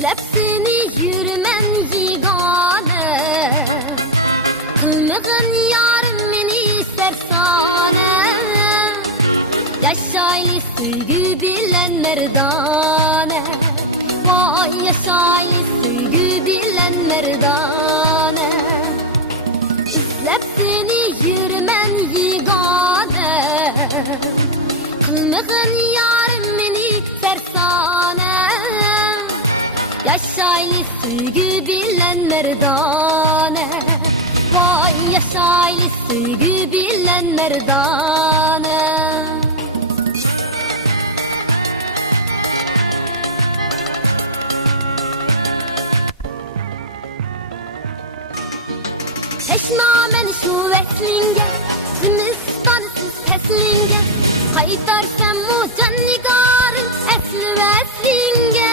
İzlep seni yürümen yegane, kılmığın yarım meni sersane. Yaşaylı sevgi bilen merdane, vay yaşaylı sevgi bilen merdane. İzlep seni yürümen yegane, kılmığın yarım meni sersane. Yaşaylı sevgi bilen merdane, vay yaşaylı sevgi bilen merdane. Çeşmamen şu veslinge, zimistanısız peslinge, kaytarsam o cannigarın esli veslinge.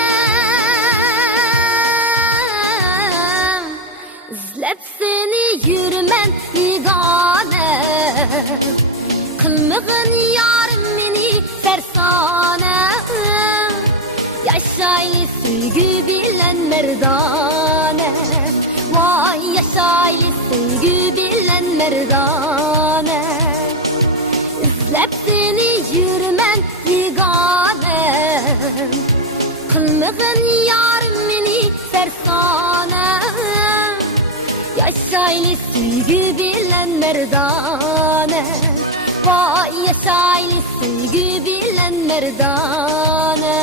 İzlep seni yürümen yegane, kılmığın yarım meni sersane. Yaşaylı sevgi bilen merdane, vay yaşaylı sevgi bilen merdane. İzlep seni yürümen yegane, kılmığın yarım meni sersane. Yaşaylı sevgi bilen merdane, vay yaşaylı sevgi bilen merdane.